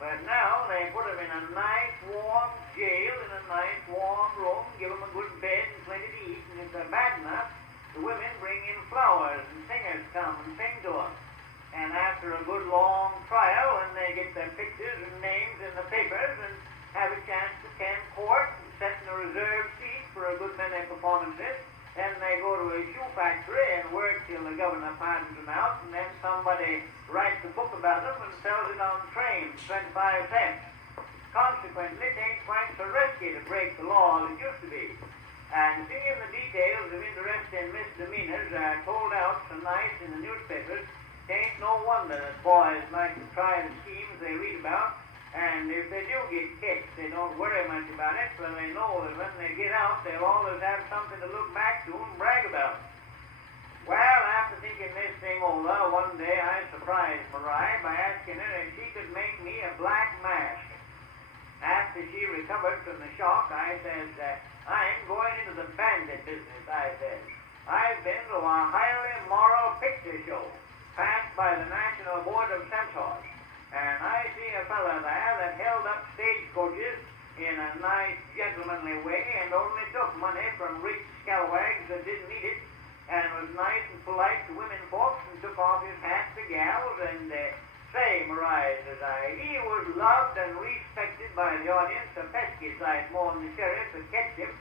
But now they put them in a nice warm jail, in a nice warm room, give them a good bed and plenty to eat, and if they're bad enough, the women bring in flowers and singers come and sing to them. And after a good long trial, when they get their pictures and names in the papers and have a chance to attend court and set in a reserved seat for a good many performances, then they go to a shoe factory and work till the governor pardons them out, and then somebody writes a book about them and sells it on trains, 25 cents. Consequently, it ain't quite so risky to break the law as it used to be. And seeing the details of interesting misdemeanors are told out so nice in the newspapers, it ain't no wonder that boys like to try the schemes they read about, and if they do get kicked, they don't worry much about it, for they know that when they get out, they'll always have something to look back to and brag about. Well, after thinking this thing over, one day I surprised Mariah by asking her if she could make me a black mask. After she recovered from the shock, I said, I'm going into the bandit business, I said. I've been to a highly moral picture show passed by the National Board of Censors, and I see a fella there that held up stagecoaches in a nice gentlemanly way and only took money from rich scalawags that didn't need it, and was nice and polite to women folks and took off his hat to gals, and say, Mariah, says I, he was loved and respected by the audience a pesky sight more than the sheriff that catched him.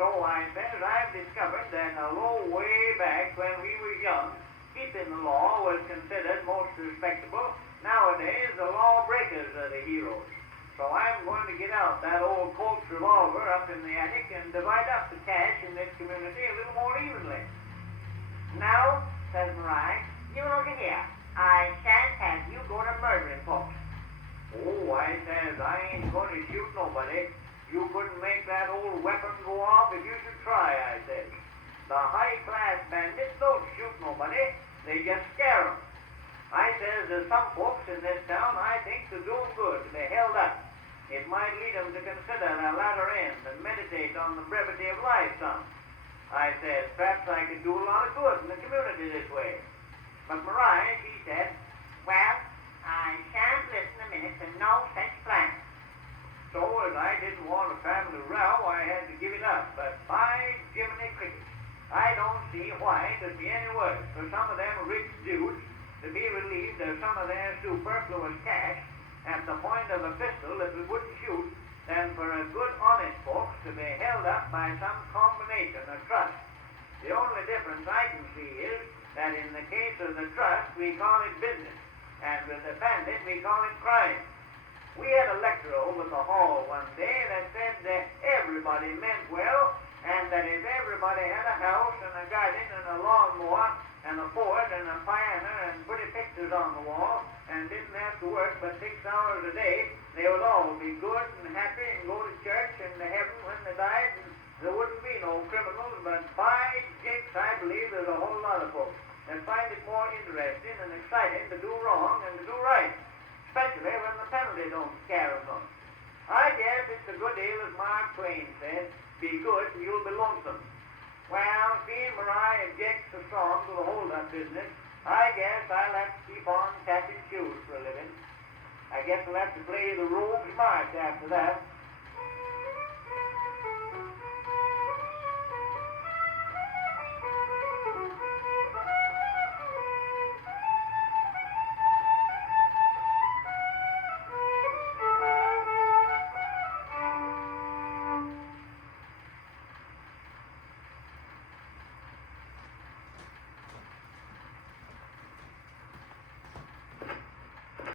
So I says, I've discovered that a low way back when we was young, keeping the law was considered most respectable. Nowadays, the lawbreakers are the heroes. So I'm going to get out that old Colt's revolver up in the attic and divide up the cash in this community a little more evenly. Now, says Mariah, you look here. I shan't have you go to murdering folks. Oh, I says, I ain't going to shoot nobody. You couldn't make that old weapon go off if you should try, I says. The high-class bandits don't shoot nobody. They just scare 'em. I says, there's some folks in this town I think to do 'em good to be held up. It might lead 'em to consider their latter end and meditate on the brevity of life some. I says, perhaps I could do a lot of good in the community this way. But Mariah, she said, well, I shan't listen a minute to no such plan. So as I didn't want a family row, I had to give it up. But by Jiminy Cricket, I don't see why it could be any worse for some of them rich dudes to be relieved of some of their superfluous cash at the point of a pistol that we wouldn't shoot than for a good honest folks to be held up by some combination of trust. The only difference I can see is that in the case of the trust, we call it business, and with the bandit, we call it crime. We had a lecturer over the hall one day that said that everybody meant well, and that if everybody had a house and a garden and a lawnmower and a board and a piano and pretty pictures on the wall and didn't have to work but 6 hours a day, they would all be good and happy and go to church and to heaven when they died, and there wouldn't be no criminals. But by jinx, I believe there's a whole lot of folks that find it more interesting and exciting to do wrong than to do right, especially when the penalty don't scare them none. I guess it's a good deal as Mark Twain said, be good and you'll be lonesome. Well, seeing Mariah objects so strong to the hold-up business, I guess I'll have to keep on tapping shoes for a living. I guess I'll have to play the rogue's march after that.